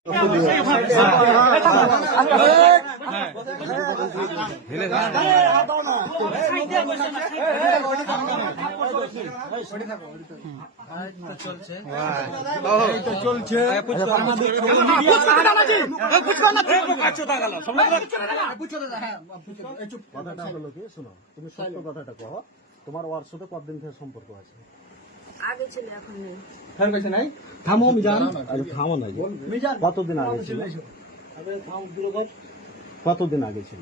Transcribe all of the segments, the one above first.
কথাটা হলো কি, শোনো, তুমি সত্য কথাটা কহ। তোমার ওর সাথে কতদিন থেকে সম্পর্ক আছে? আগে ছিল, এখন নেই। থামো মিজান, আরে থামো না। কতদিন আগে ছিল? কতদিন আগে ছিল?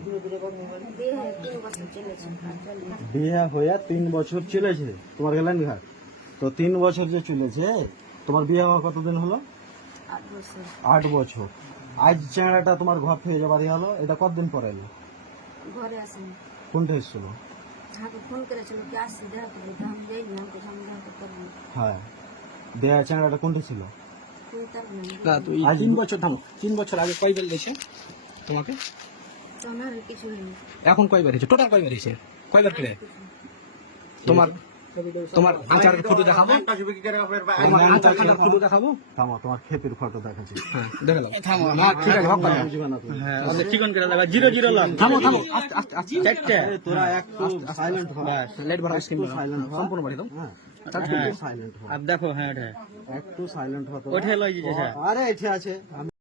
বিয়ে হয়ে 3 বছর চলেছে তোমার গেলেন ঘাট। তো 3 বছর যে চলেছে, তোমার বিয়ে হওয়া কতদিন হলো? 8 বছর। আজ চেহারাটা তোমার ঘর থেকে যাবার হলো, এটা কতদিন পরে এলো? ঘরে আসেন, কোনটা এসেছিল? ফোন করেছিল কি আসছি দেখা করবো, আমি যাইনি, আমাকে সামনে দেখা করতে পারবো না। হ্যাঁ, দেয়া চেহারাটা কোনটা ছিল? তুই তার না, তুই 3 বছর থামো। 3 বছর আগে কয়বার দিয়েছে তোমাকে? তোমার কিছু হয়নি। এখন কয়বার হয়েছে? টোটাল কয়বার হয়েছে? কয়বার করে? তোমার তোমার আচারের ফটো দেখাবো, তোমার আচার খানার ফটো দেখাবো। থামো, তোমার ক্ষেপের ফটো দেখাচ্ছি। হ্যাঁ, দেখে নাও। না, ঠিক আছে, হোক না। বুঝবে না তুমি। চিকন করে লাগা 00 লাখ। থামো থামো, আস্তে আস্তে আস্তে। চারটে। তোরা একটু সাইলেন্ট হ। বাস, লাইট ভরা স্ক্রিন সাইলেন্ট হ। সম্পূর্ণ বাড়ি দাও। হ্যাঁ, একটু সাইলেন্ট হ। আর দেখো, হ্যাঁ ওটা একটু সাইলেন্ট হ। ওঠে লই যেছে। আরে এঠে আছে।